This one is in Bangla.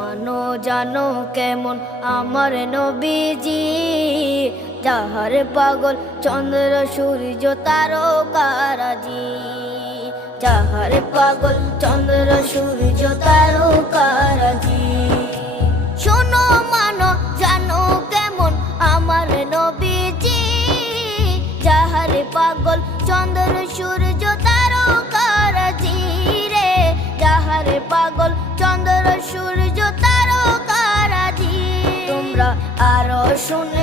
মানো জানো কেমন আমার নবীজি, যাহার পাগল চন্দ্র সূর্য তারকারাজি, যাহার পাগল চন্দ্র সূর্য তারকারাজি। শোনো মানো জানো কেমন আমার নবীজি, যাহার পাগল চন্দ্র সূর্য তারকারাজি রে, যাহার পাগল চন্দ্র সূর্য তারকারাজি। তোমরা আরো শুনে